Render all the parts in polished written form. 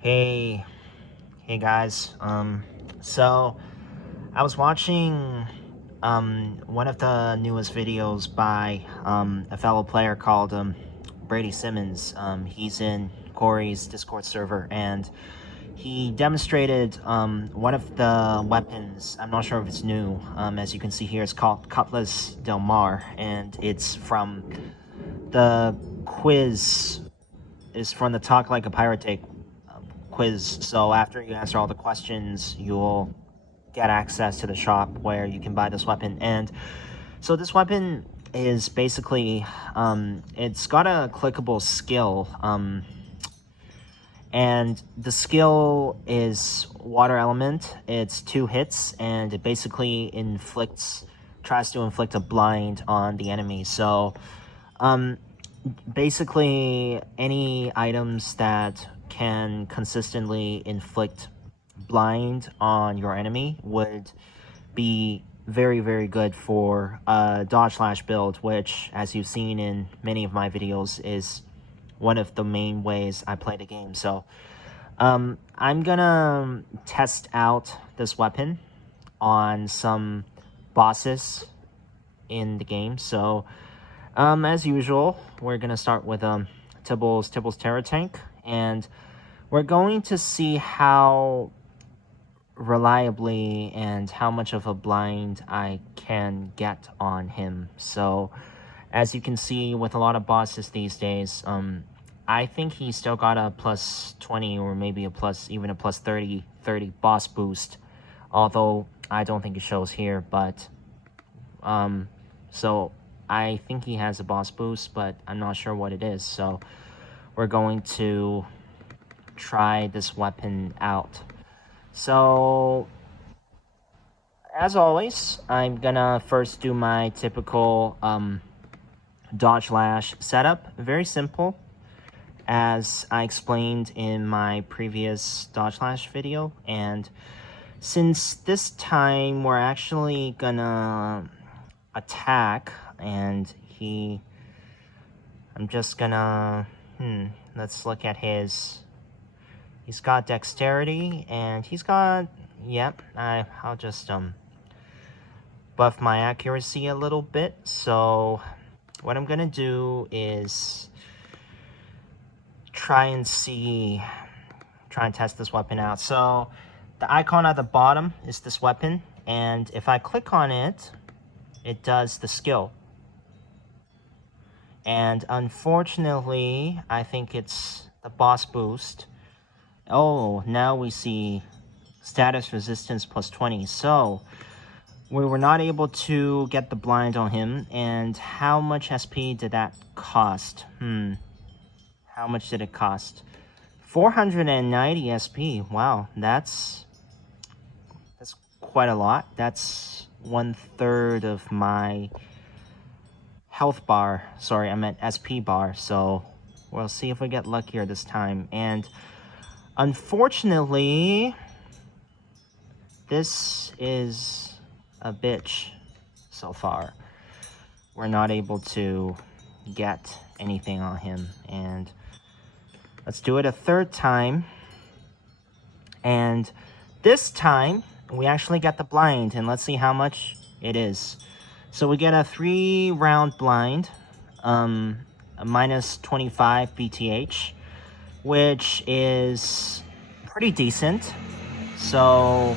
Hey, hey guys. So I was watching one of the newest videos by a fellow player called Brady Simmons. He's in Corey's Discord server, and he demonstrated one of the weapons. I'm not sure if it's new. As you can see here, it's called Cutlass Del Mar, and it's from the quiz. Is from the Talk Like a Pirate Take quiz. So after you answer all the questions, you'll get access to the shop where you can buy this weapon. And so this weapon is basically it's got a clickable skill, and the skill is water element. It's 2 hits, and it basically tries to inflict a blind on the enemy. So basically any items that can consistently inflict blind on your enemy would be very, very good for a Dodgelash build, which, as you've seen in many of my videos, is one of the main ways I play the game. So I'm gonna test out this weapon on some bosses in the game. So as usual, we're gonna start with Tibble's Terror Tank, and we're going to see how reliably and how much of a blind I can get on him. So as you can see with a lot of bosses these days, I think he's still got a plus 20 or maybe even a plus 30 boss boost, although I don't think it shows here. But so I think he has a boss boost, but I'm not sure what it is. So we're going to try this weapon out. So as always, I'm gonna first do my typical Dodgelash setup. Very simple, as I explained in my previous Dodgelash video. And since this time we're actually gonna attack, and I'm just gonna let's look at he's got dexterity, and he's got, yep, I'll just buff my accuracy a little bit. So what I'm gonna do is try and test this weapon out. So the icon at the bottom is this weapon, and if I click on it, it does the skill. And unfortunately, I think it's the boss boost. Oh, now we see status resistance plus 20. So we were not able to get the blind on him. And how much SP did that cost? How much did it cost? 490 SP. Wow, that's quite a lot. That's 1/3 of my health bar. Sorry, I meant SP bar. So we'll see if we get luckier this time. And unfortunately, this is a bitch so far. We're not able to get anything on him. And let's do it a 3rd time. And this time, we actually get the blind. And let's see how much it is. So we get a 3-round blind, a minus 25 BTH, which is pretty decent. So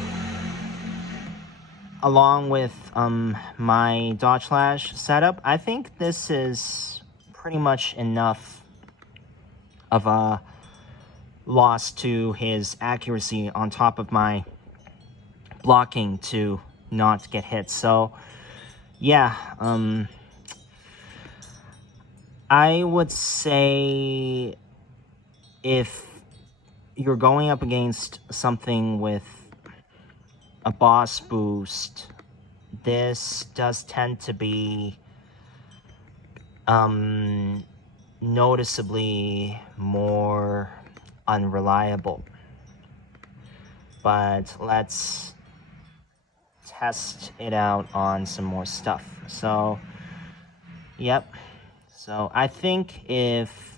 along with my Dodgelash setup, I think this is pretty much enough of a loss to his accuracy on top of my blocking to not get hit. So yeah, I would say if you're going up against something with a boss boost, this does tend to be noticeably more unreliable. But let's test it out on some more stuff. So yep, so I think if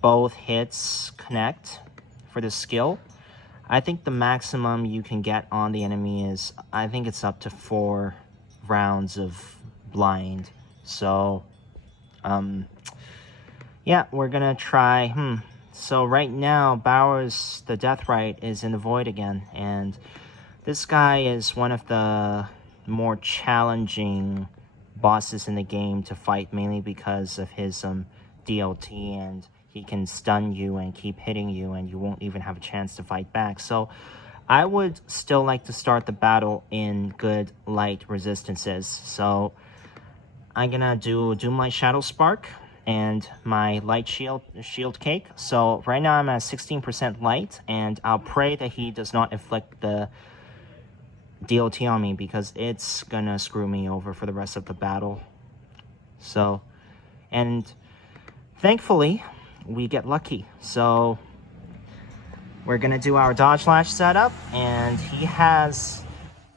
both hits connect, for the skill. I think the maximum you can get on the enemy is, I think it's up to 4 rounds of blind. So, yeah, we're gonna try. So right now, Bowers, the Deathrite, is in the void again, and this guy is one of the more challenging bosses in the game to fight, mainly because of his DLT, and he can stun you and keep hitting you, and you won't even have a chance to fight back. So I would still like to start the battle in good light resistances. So I'm gonna do Doomlight Shadow Spark and my light shield cake. So right now I'm at 16% light, and I'll pray that he does not inflict the DLT on me, because it's gonna screw me over for the rest of the battle. So, and thankfully we get lucky. So we're gonna do our Dodgelash setup, and he has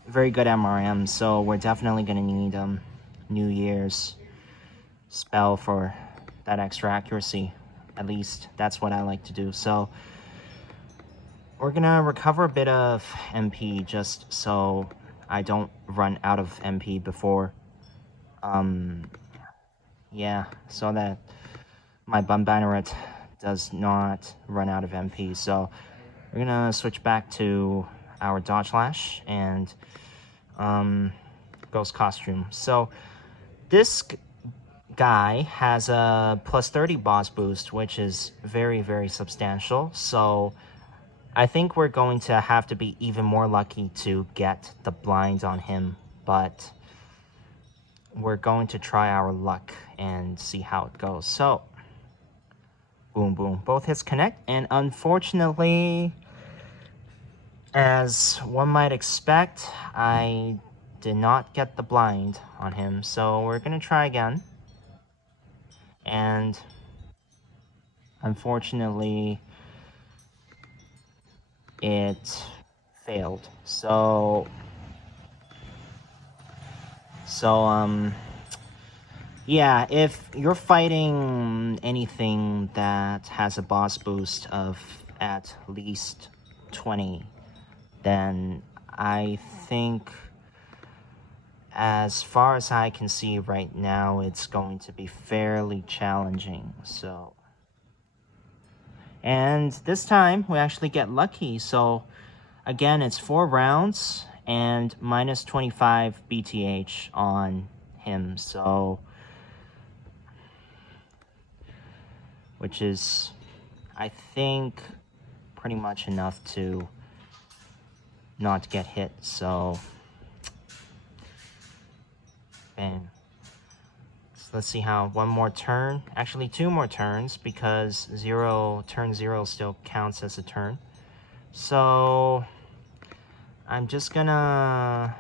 very good MRM, so we're definitely gonna need New Year's spell for that extra accuracy. At least that's what I like to do. So we're gonna recover a bit of MP just so I don't run out of MP before, yeah, so that my Bum Banneret does not run out of MP. So we're gonna switch back to our Dodgelash and Ghost Costume. So this guy has a plus 30 boss boost, which is very, very substantial. So I think we're going to have to be even more lucky to get the blind on him, but we're going to try our luck and see how it goes. So boom, boom, both hits connect, and unfortunately, as one might expect, I did not get the blind on him. So we're gonna try again, and unfortunately it failed. So yeah, if you're fighting anything that has a boss boost of at least 20, then I think, as far as I can see right now, it's going to be fairly challenging. So, and this time we actually get lucky. So again, it's 4 rounds and minus 25 BTH on him. So, which is, I think, pretty much enough to not get hit. So, bam. So let's see how one more turn, actually 2 more turns, because turn 0 still counts as a turn. So I'm just gonna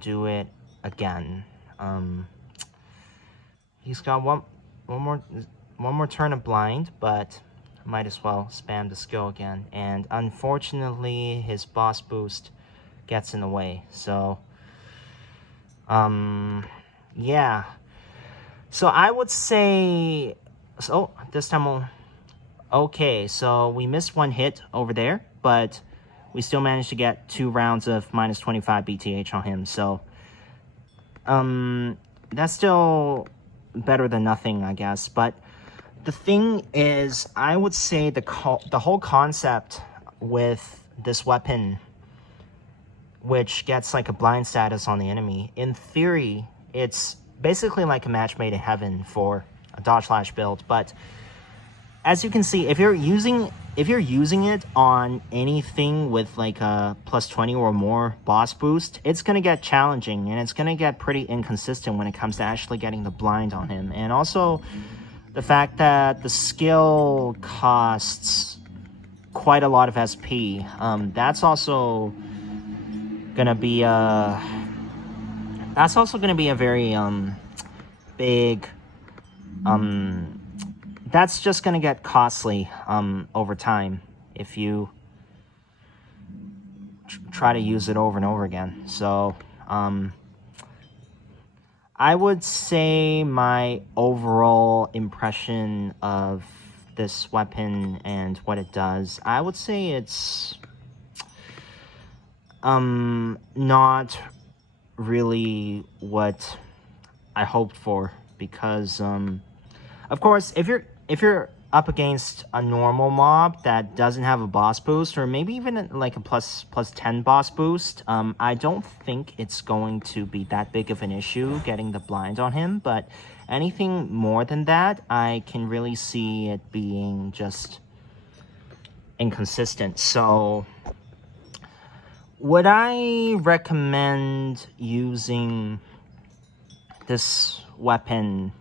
do it again. He's got one more turn of blind, but might as well spam the skill again. And unfortunately, his boss boost gets in the way. So, yeah. So I would say, so this time we'll, okay, so we missed 1 hit over there, but we still managed to get 2 rounds of minus 25 BTH on him. So, that's still better than nothing, I guess. But the thing is, I would say the whole concept with this weapon, which gets like a blind status on the enemy, in theory, it's basically like a match made in heaven for a Dodgelash build. But as you can see, if you're using it on anything with like a plus 20 or more boss boost, it's going to get challenging, and it's going to get pretty inconsistent when it comes to actually getting the blind on him. And also the fact that the skill costs quite a lot of SP, that's also going to be a very big, that's just going to get costly over time if you try to use it over and over again. So I would say my overall impression of this weapon and what it does, I would say it's not really what I hoped for, because of course, if you're up against a normal mob that doesn't have a boss boost, or maybe even like a plus 10 boss boost, I don't think it's going to be that big of an issue getting the blind on him. But anything more than that, I can really see it being just inconsistent. So would I recommend using this weapon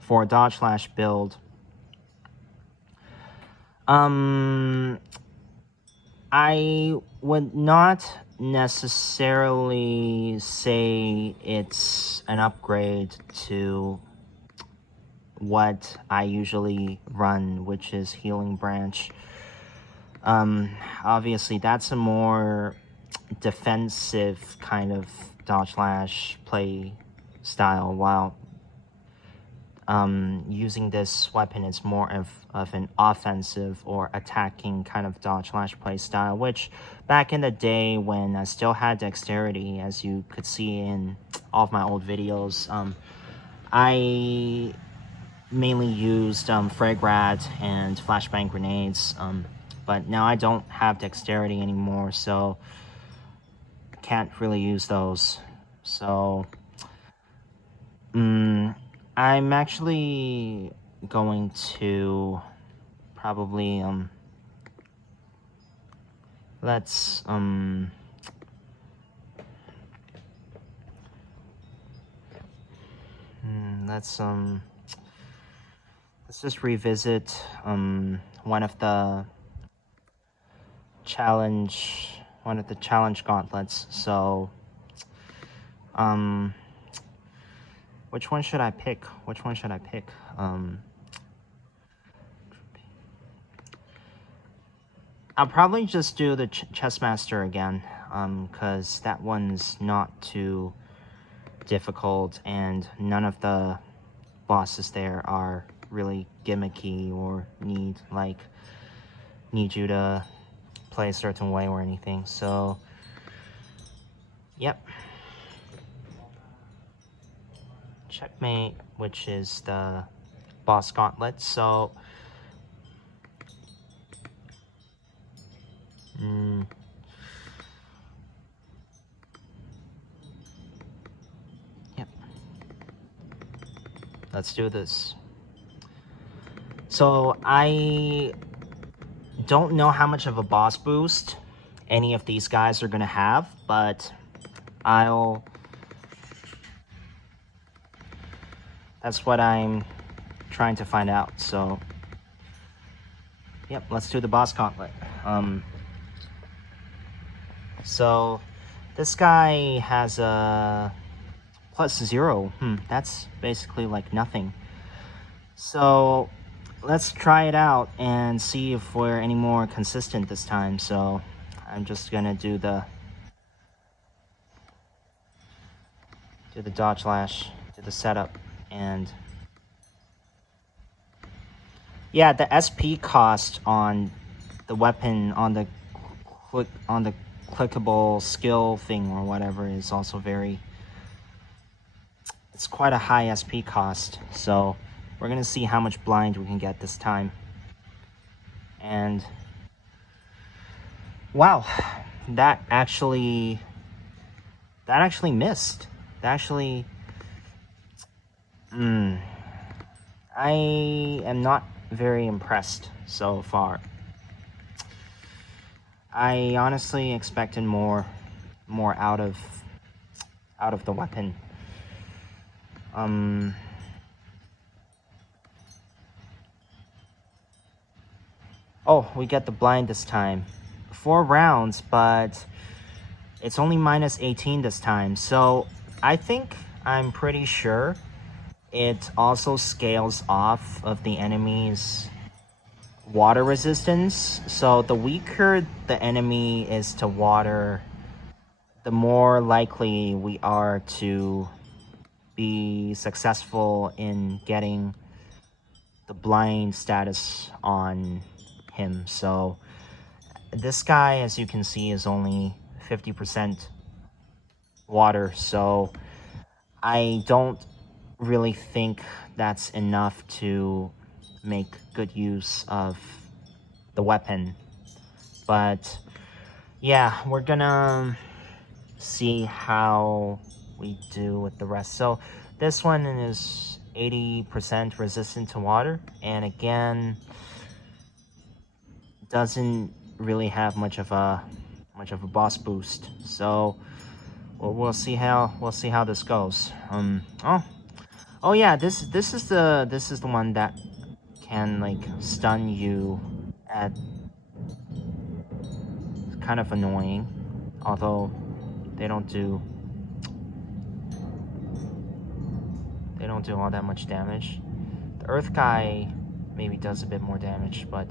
for a Dodgelash build? I would not necessarily say it's an upgrade to what I usually run, which is Healing Branch. Obviously that's a more defensive kind of Dodgelash play style, while using this weapon is more of an offensive or attacking kind of Dodgelash play style, which back in the day when I still had dexterity, as you could see in all of my old videos, I mainly used frag rat and flashbang grenades, but now I don't have dexterity anymore, so I can't really use those. So I'm actually going to probably let's just revisit one of the challenge gauntlets. So which one should I pick? I'll probably just do the Chessmaster again, because that one's not too difficult, and none of the bosses there are really gimmicky or need you to play a certain way or anything. So, yep. Checkmate, which is the boss gauntlet. So yep, let's do this. So I don't know how much of a boss boost any of these guys are gonna have, but that's what I'm trying to find out. So yep, let's do the boss gauntlet. So this guy has a +0. That's basically like nothing. So let's try it out and see if we're any more consistent this time. So I'm just gonna do the Dodgelash, do the setup, and yeah, the SP cost on the weapon, on the clickable skill thing or whatever, is also it's quite a high SP cost. So we're gonna see how much blind we can get this time. And wow, that actually missed. I am not very impressed so far. I honestly expected more out of the weapon. Oh, we get the blind this time. 4 rounds, but it's only -18 this time. So I'm pretty sure it also scales off of the enemy's water resistance. So the weaker the enemy is to water, the more likely we are to be successful in getting the blind status on him. So this guy, as you can see, is only 50% water, so I don't really think that's enough to make good use of the weapon. But yeah, we're gonna see how we do with the rest. So this one is 80% resistant to water, and again, doesn't really have much of a boss boost. So we'll see how this goes. Oh yeah, this is the one that can like stun you at. It's kind of annoying, although they don't do all that much damage. The Earth guy maybe does a bit more damage, but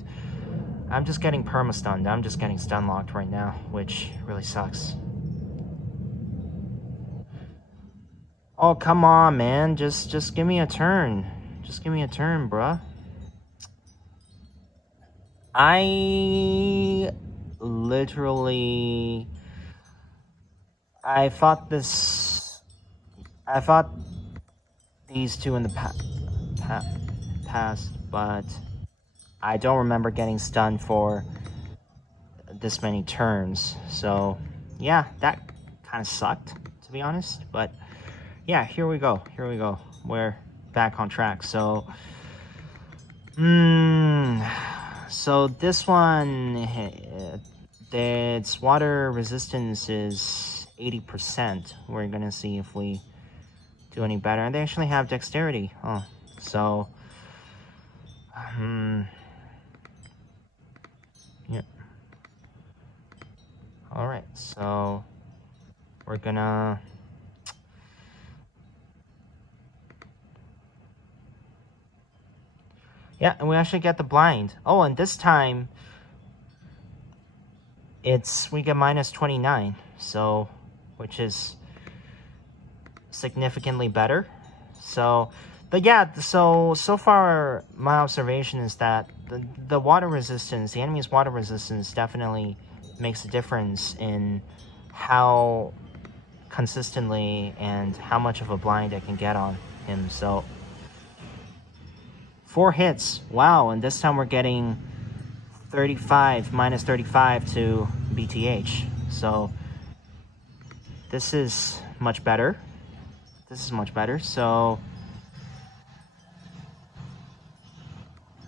I'm just getting perma-stunned. I'm just getting stun locked right now, which really sucks. Oh, come on, man. Just give me a turn. Just give me a turn, bruh. I literally... I fought these two in the past, but I don't remember getting stunned for this many turns. So, yeah, that kind of sucked, to be honest. But, yeah, here we go. Here we go. We're back on track. So, so this one, its water resistance is 80%. We're gonna see if we do any better. And they actually have dexterity. Oh, so, yeah. All right, so we're gonna. Yeah, and we actually get the blind. Oh, and this time we get minus 29, so which is significantly better. So, but yeah, so far my observation is that the water resistance, the enemy's water resistance, definitely makes a difference in how consistently and how much of a blind I can get on him. So 4 hits, wow, and this time we're getting 35, minus 35 to BTH. So this is much better. This is much better. So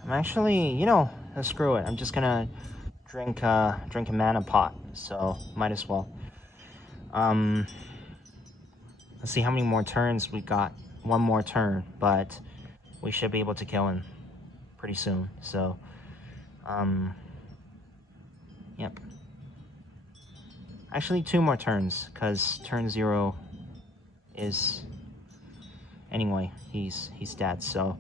I'm actually, you know, screw it. I'm just gonna drink a mana pot. So might as well. Let's see how many more turns we got. One more turn, but we should be able to kill him pretty soon. So, yep. Actually, 2 more turns, because turn 0 is... Anyway, he's dead, so...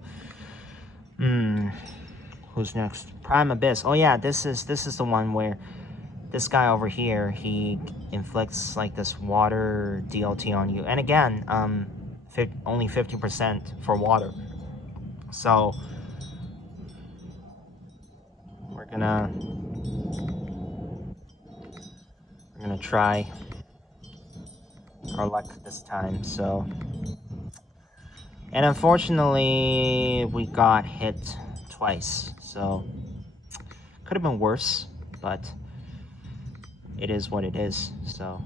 Who's next? Prime Abyss. Oh yeah, this is the one where this guy over here, he inflicts like this water DLT on you. And again, only 50% for water. So we're gonna try our luck this time. So, and unfortunately we got hit twice, so could have been worse, but it is what it is. So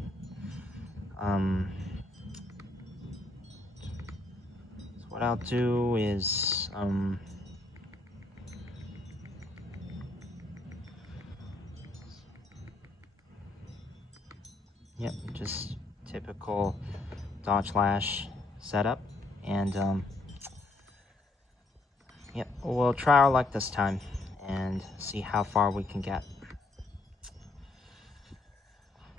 what I'll do is yep, just typical Dodgelash setup, and yep, we'll try our luck this time and see how far we can get.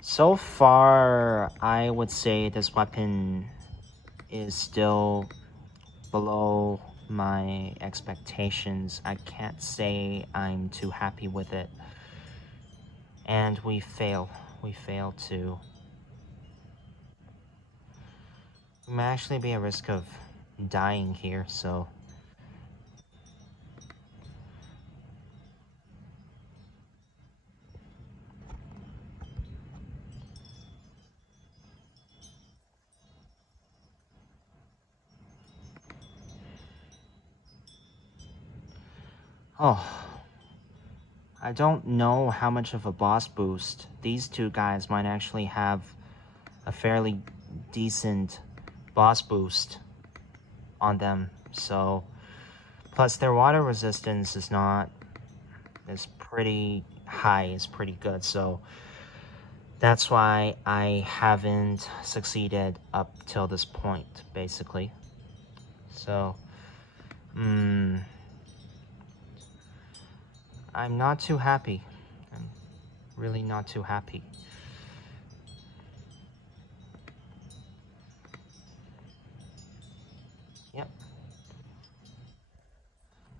So far, I would say this weapon is still below my expectations. I can't say I'm too happy with it. And we fail to... We might actually be at risk of dying here, so... Oh, I don't know how much of a boss boost. These two guys might actually have a fairly decent boss boost on them. So, plus their water resistance is pretty high, is pretty good. So that's why I haven't succeeded up till this point, basically. So, I'm not too happy. I'm really not too happy. Yep.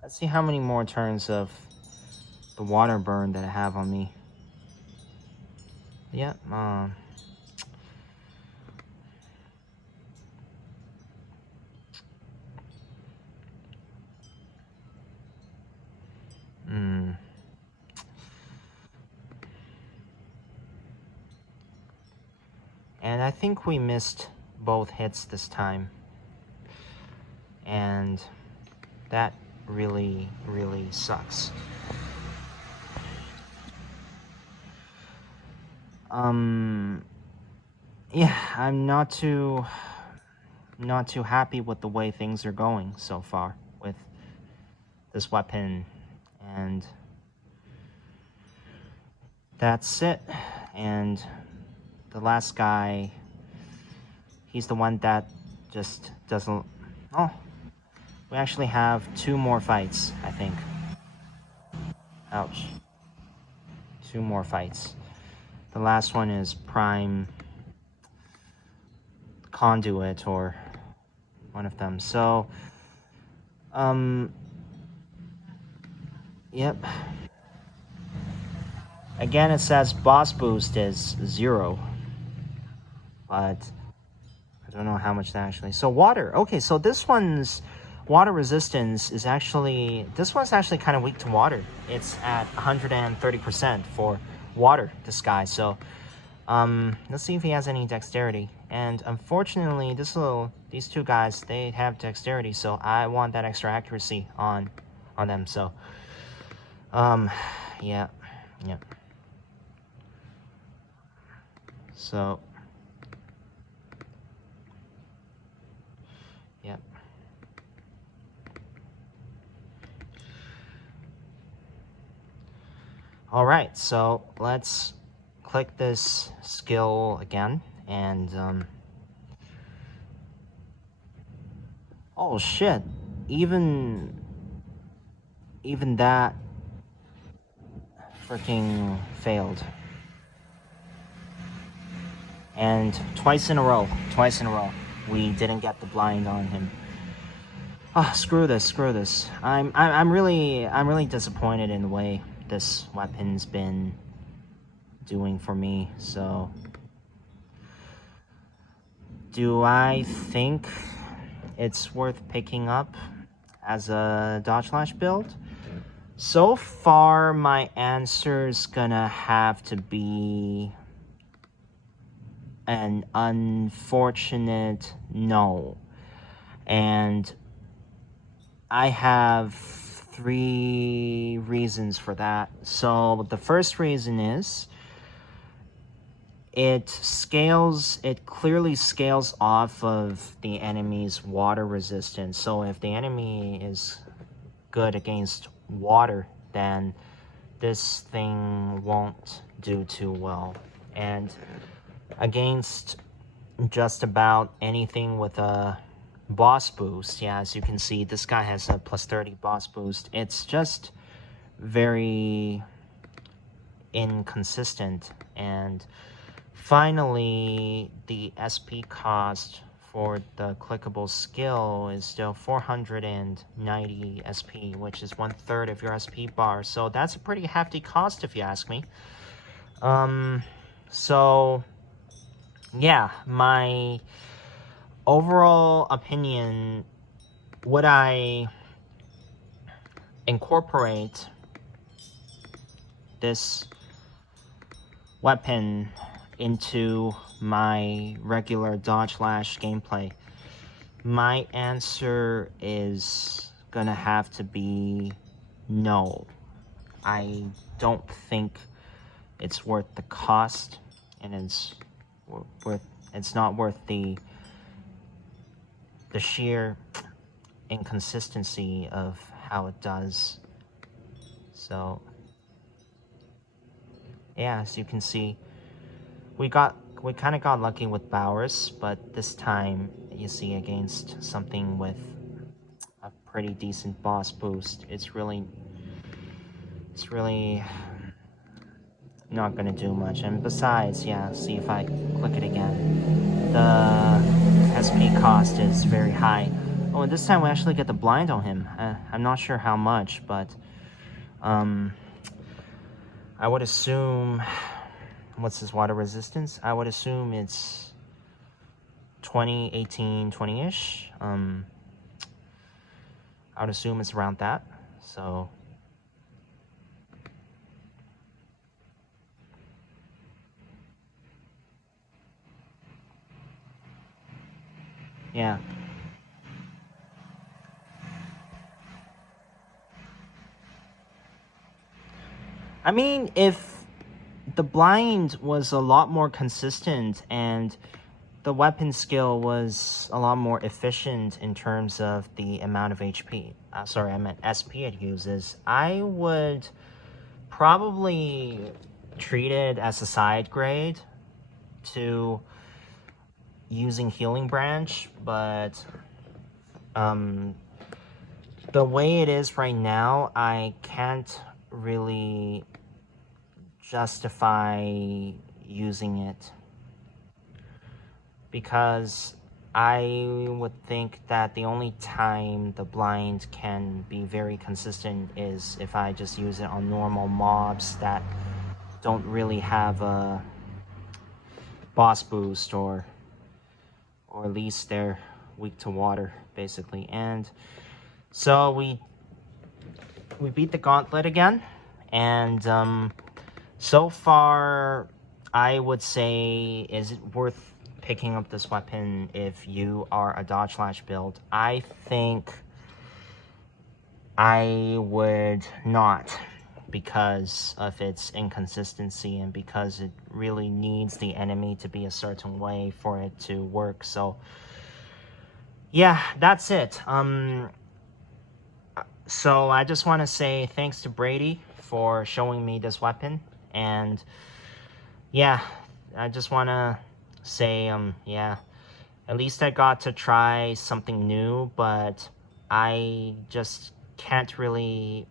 Let's see how many more turns of the water burn that I have on me. Yep, And I think we missed both hits this time. And that really, really sucks. Yeah, I'm not too happy with the way things are going so far with this weapon, and that's it. And the last guy, he's the one that just doesn't... Oh, we actually have 2 more fights, I think. Ouch. 2 more fights. The last one is Prime Conduit, or one of them. So, yep. Again, it says boss boost is 0. But I don't know how much that actually... So water. Okay, so this one's water resistance is actually... This one's actually kind of weak to water. It's at 130% for water, this guy. So, let's see if he has any dexterity. And unfortunately, these two guys, they have dexterity, so I want that extra accuracy on them. So, yeah. So, yep. All right, so let's click this skill again, and oh shit, even that freaking failed. And twice in a row, we didn't get the blind on him. Ah, screw this. I'm really disappointed in the way this weapon's been doing for me. So, do I think it's worth picking up as a Dodgelash build? So far, my answer's gonna have to be an unfortunate no. And I have 3 reasons for that. So the first reason is it clearly scales off of the enemy's water resistance. So if the enemy is good against water, then this thing won't do too well. And against just about anything with a boss boost, yeah, as you can see, this guy has a plus 30 boss boost. It's just very inconsistent. And finally, the SP cost for the clickable skill is still 490 SP, which is 1/3 of your SP bar. So that's a pretty hefty cost, if you ask me. So yeah, my overall opinion, would I incorporate this weapon into my regular Dodgelash gameplay? My answer is gonna have to be no, I don't think it's worth the cost, and it's not worth the sheer inconsistency of how it does. So yeah, as you can see, we kind of got lucky with Bowers, but this time you see against something with a pretty decent boss boost, it's really not gonna do much. And besides, yeah, see if I click it again, the SP cost is very high. Oh, and this time we actually get the blind on him. I'm not sure how much, but I would assume, what's his water resistance? I would assume it's 20, 18, 20-ish. I would assume it's around that. So yeah. I mean, if the blind was a lot more consistent and the weapon skill was a lot more efficient in terms of the amount of HP, sorry, I meant SP it uses, I would probably treat it as a side grade to using Healing Branch, but the way it is right now, I can't really justify using it, because I would think that the only time the blind can be very consistent is if I just use it on normal mobs that don't really have a boss boost, or at least they're weak to water, basically. And so we beat the gauntlet again, and so far I would say, is it worth picking up this weapon if you are a Dodgelash build? I think I would not, because of its inconsistency and because it really needs the enemy to be a certain way for it to work. So yeah, that's it. So I just want to say thanks to Brady for showing me this weapon, and yeah, I just want to say, yeah, at least I got to try something new, but I just can't really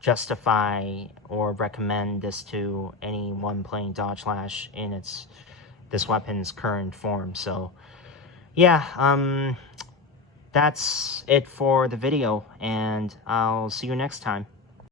justify or recommend this to anyone playing Dodgelash in this weapon's current form. So yeah, that's it for the video, and I'll see you next time.